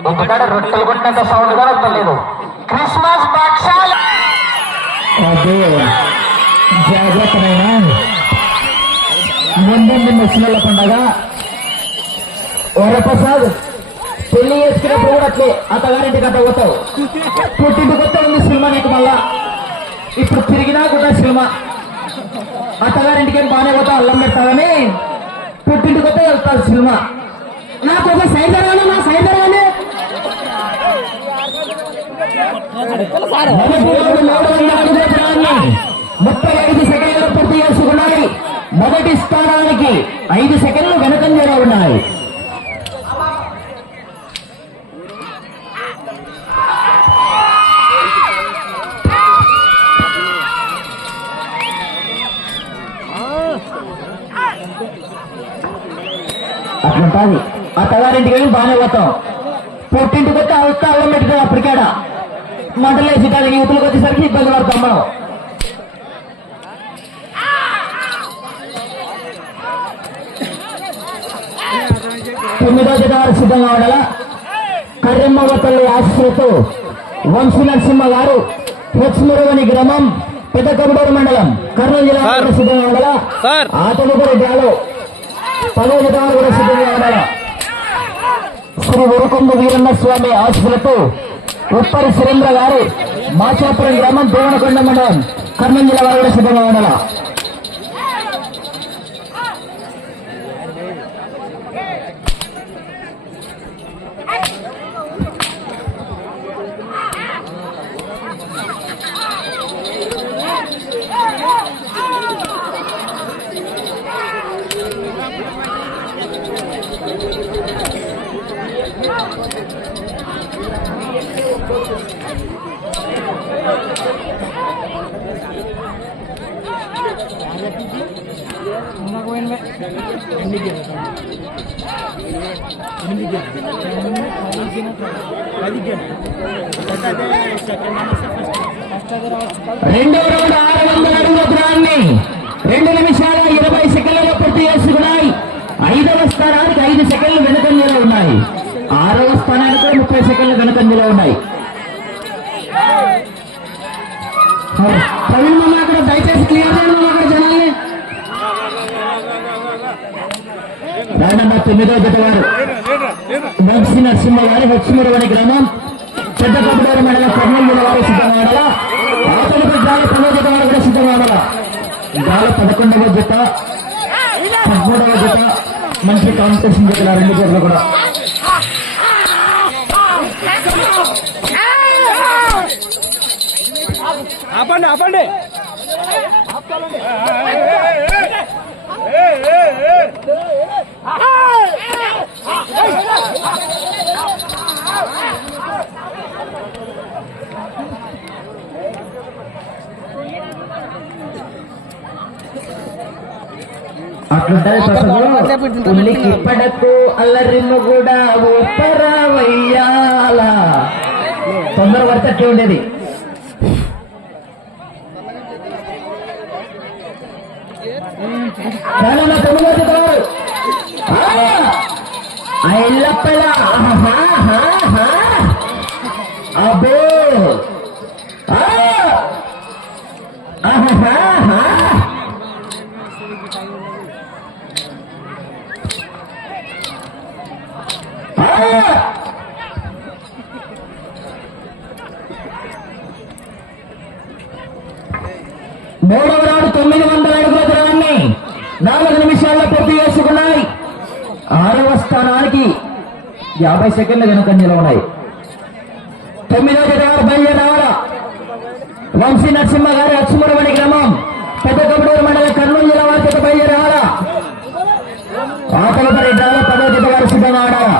ఇంటికాడ రొట్టెలు కొట్టినంత సౌండ్ కూడా వస్తలేదు క్రిస్మస్ భక్షాలు అదే జాగ్రత్తనైనా? ముందుంది ముస్లింల పండగ. వరప్రసాద్ పెళ్ళి చేసుకున్నప్పుడు కూడా అట్లే అత్తగారింటికి అట్ట పోతావు. పుట్టింటికి వస్తే ఉంది సినిమా నీకు మళ్ళా. ఇప్పుడు తిరిగినా కూడా సినిమా. అత్తగారింటికి ఏం బాగానే పోతావు అల్లం పెడతావని. పుట్టింటికి వస్తే వెళ్తావు సినిమా. నాకు ఒక సైడ్ నా సైడ్ ముప్పై ఐదు సెకండ్లు పూర్తి చేసుకున్నాయి. మొదటి స్థానానికి ఐదు సెకండ్లు వెనకంజలో ఉన్నాయి. అట్లుంటుంది. అత్తగారింటికి వెళ్ళి బాగానే పోతాం. పుట్టింటికి వస్తే అవస్థ అల్లం పెట్టుకో అప్పటికాడ మంటలు వేసి కానీ యువతలకు వచ్చేసరికి ఇబ్బంది పడతాం మనం. తొమ్మిదో జత వారు సిద్ధంగా ఉండాలా కర్రెమ్మవ తల్లి ఆశ్రతో వంశీ నరసింహ గారు హెచ్మురవని గ్రామం పెద్ద కబడూరు మండలం కర్నూలు జిల్లా సిద్ధంగా ఉండాలా సార్. ఆ తదుపరి డ్రాలో పదో జత వారు కూడా సిద్ధంగా ఉండాలా శ్రీ ఉరుకొండ వీరన్న స్వామి ఆశీస్సులతో ఉప్పరి సురేంద్ర గారు మాచాపురం గ్రామం దేవనకొండ మండలం కర్నూలు జిల్లా వారు సిద్ధంగా ఉండాలి రెండవ రౌండ్ ఆరు వందల అడుగుల దూరాన్ని రెండు నిమిషాల ఇరవై సెకండ్లలో పూర్తి చేసుకున్నాయి. ఐదవ స్థానానికి ఐదు సెకండ్లు వెనుకంజలో ఉన్నాయి. ఆరవ స్థానానికి ముప్పై సెకండ్లు వెనుకంజలో ఉన్నాయి. ప్రవీణ్ మామ అక్కడ దయచేసి క్లియర్ చేయండి అక్కడ జనాల్ని. రాయనమ్మ తొమ్మిదో జత వారు వంశీ నరసింహ గారి హెచ్చుమూరవని గ్రామం. పెద్ద కబ్బడూరు మండలం కర్నూలు వారు సిద్ధంగా ఉండాలా ఆతలకు గాలి పదో వారు కూడా సిద్ధంగా గాలి పదకొండవ జత పదమూడవ జత మంచి కాంపిటీషన్ జత రెండు జతలు కూడా. ఆపండి ఆపండి. అట్లుంటది పసలు ఉల్లికి పడకు అల్లరిమ్మ కూడా ఊపరా వయ్యాల తొందర పడితే ఉండేది చాలా నా తొమ్మిదో జత వారు. ఆ! ఆ ఎల్లప్పల ఆహా, ఆహా, ఆహా. అబ్బో. మూడవ రాడు తొమ్మిది వందల అడుగుల దూరాన్ని నాలుగు నిమిషాల్లో పూర్తి చేసుకున్నాయి ఆరవ స్థానానికి యాభై సెకండ్ల వెనుకంజలో ఉన్నాయి. తొమ్మిదవ జతవారు బయలుదేరావాలా వంశీ నరసింహ గారి అచ్చుమరవడి గ్రామం. పెద్ద కబడూరు మండలం కర్నూలు జిల్లా వారి చేత బయలుదేరావాలా ఆకలపడి పదో జత వారు సిద్ధంగా ఆడాలా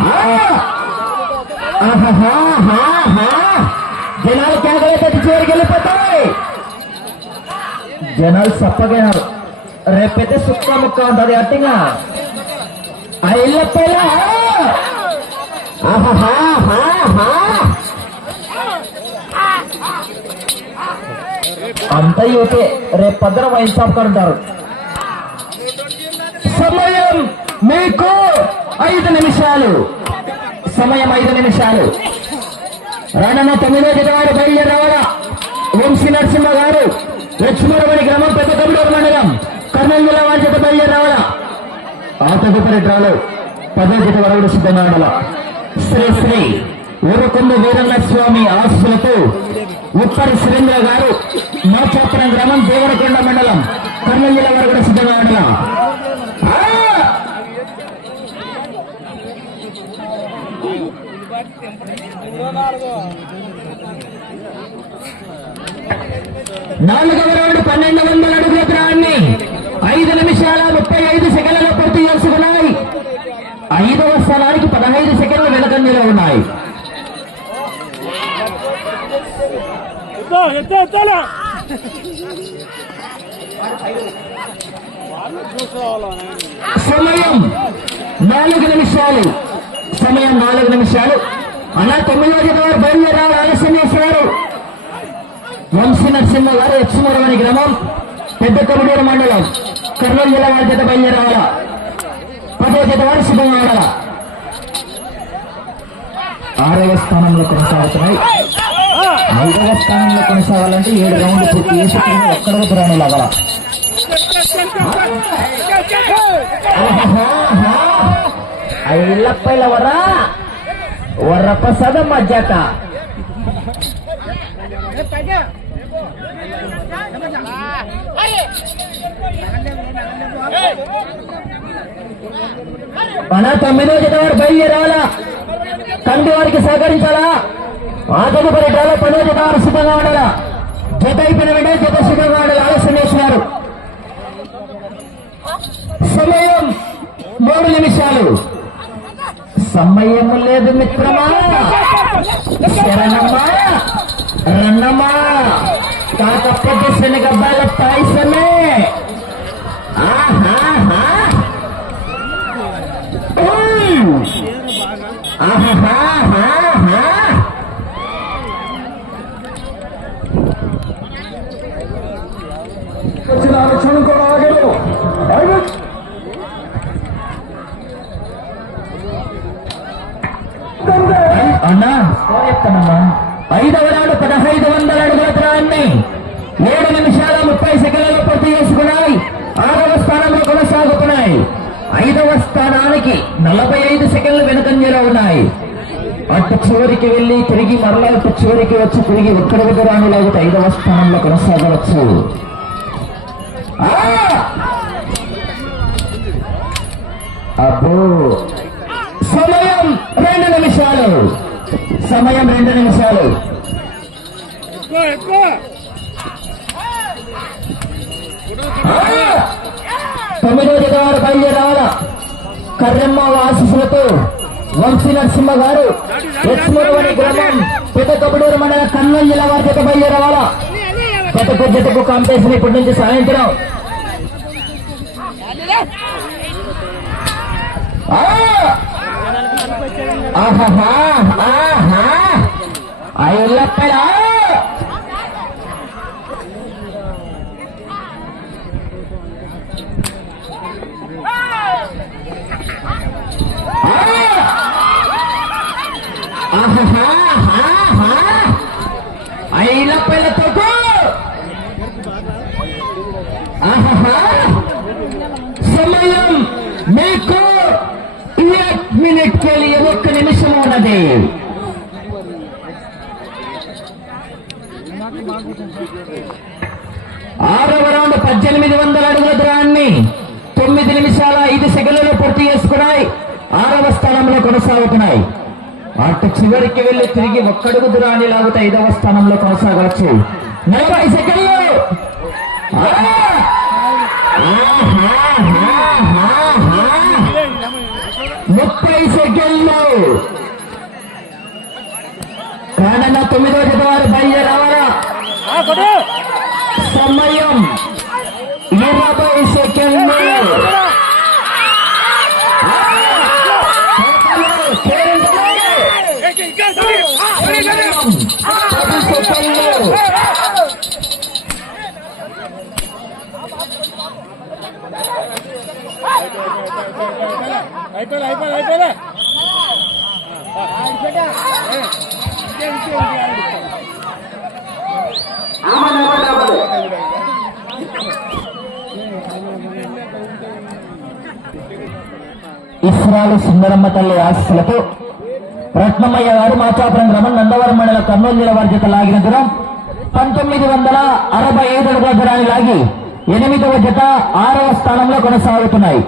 ఆ! ఆహాహాహాహా! చివరికి వెళ్ళిపోతాయి. జనాలు సప్పగైనారు. రేపైతే సుక్క ముక్క ఉంటది అట్టిగా ఆ ఇళ్ళపైన అంతా యూతే రేపు పద్దరం వైన్ షాప్ కడుంటారు సమయం మీకు ఐదు నిమిషాలు సమయం ఐదు నిమిషాలు రానన్న తొమ్మిదో జతవాడు బయలుదేరవాడ వంశీ నరసింహ గారు లక్ష్మీరమణి గ్రామం పెద్ద తమిళూరు మండలం కర్నూలు జిల్లా వారి చేత బయలుదేరి రావాలా ఆ డ్రాలో. పదో జత వరవుడు శ్రీ శ్రీ ఊరుకొండ వీరన్న స్వామి ఆశీస్సులతో ఉప్పరి సురేంద్ర గారు మాచాపురం గ్రామం దేవరకొండ మండలం కర్నూలు జిల్లా వారు కూడా సిద్ధంగా ఉండాల నాలుగవ రౌండ్ పన్నెండు వందల అడుగు ఐదు నిమిషాల ముప్పై ఐదు సెకండ్లలో పూర్తి చేసుకున్నాయి. ఐదవ స్థానానికి పదహైదు సెకండ్ల వెనకంజలో ఉన్నాయి. సమయం నాలుగు నిమిషాలు. సమయం నాలుగు నిమిషాలు. అలా తొమ్మిదవ జత వారు బయలుదేరారు ఆలస్యం చేస్తున్నారు వంశీ నరసింహ గారు యక్షమరవని గ్రామం. పెద్ద కబడూరు మండలం కర్నూలు జిల్లా వారి చేత బయలుదేరావాలా పదో చేత వారు సిద్ధంగా ఉండాలా ఆరవ స్థానంలో కొనసాగుతున్నాయి. ఐదవ స్థానంలో కొనసాగాలంటే ఏడు రౌండ్లు పూర్తి చేసి ఒక్కడ వద్ద లాగా ఐళ్ళప్పైల వరా వరప సద మజ్జాక మన తొమ్మిదో జత వారు బయలుదేరాలా? తండ్రి వారికి సహకరించాలా? ఆ తదుపరి డ్రాలో పదో జతవారు సిద్ధంగా ఉండాలా? జత అయిపోయిన వెంటనే జత సిద్ధంగా ఉండాలి ఆలస్యం చేస్తున్నారు. సమయం మూడు నిమిషాలు. సమయం లేదు మిత్రమా? శరణమ్మా? రన్నమ్మా? కాకపోతే శనగబ్బాల పాయసమే? అన్నా చెప్తానమ్మా ఐదవ నాడు పదహైదు వందల అడుగుల దూరాన్ని ఏడు నిమిషాల ముప్పై సెకండ్లలో పూర్తి చేసుకున్నాయి. ఆరవ స్థానంలో కొనసాగుతున్నాయి. ఐదవ స్థానానికి నలభై ఐదు సెకండ్లు వెనుకంజలో ఉన్నాయి. అటు చివరికి వెళ్ళి తిరిగి మరలా ఇటు చివరికి వచ్చి తిరిగి ఒక్కడ దూరాన్ని లేకపోతే ఐదవ స్థానంలో కొనసాగవచ్చు. అబ్బో! సమయం రెండు నిమిషాలు. సమయం రెండు నిమిషాలు. ఎక్కువ ఎక్కువ తొమ్మిదో జతవారు బయలుదేరాల. కర్రమ్మ ఆశీస్సులతో వంశీ నరసింహ గారు లక్ష్మణవని గ్రామం పెద్ద కబడూరు మండల కర్నూలు జిల్లా వారి చేత బయలుదేరవాల జతకు జతకు కాంపిటీషన్ ఇప్పటి నుంచి సాయంత్రం. ஆஹா ஆஹா ஐ லப்படா ఉన్నది ఆరవ రౌండ్ పద్దెనిమిది వందల అడుగుల దూరాన్ని తొమ్మిది నిమిషాల ఐదు సెకండ్లలో పూర్తి చేసుకున్నాయి. ఆరవ స్థానంలో కొనసాగుతున్నాయి. అటు చివరికి వెళ్ళి తిరిగి ఒక్కడుగు దూరాన్ని లాగుతా ఐదవ స్థానంలో కొనసాగవచ్చు. నలభై సెకండ్లు. ముప్పై సెకండ్లు. కానన్న తొమ్మిదో జత వారు కొట్టు సమయం ఇరవై సెకండ్లు ఏకి ఇంకా సరి ఇస్రాలు సుందరమ్మ తల్లి ఆశీస్సులతో రత్నమయ్య గారు మాచాపురం గ్రామం నందవరం మండల కర్నూలు జిల్లా వారి జత లాగిన దూరం పంతొమ్మిది వందల అరవై ఐదు అడుగుల దూరాన్ని లాగి ఎనిమిదవ జత ఆరవ స్థానంలో కొనసాగుతున్నాయి.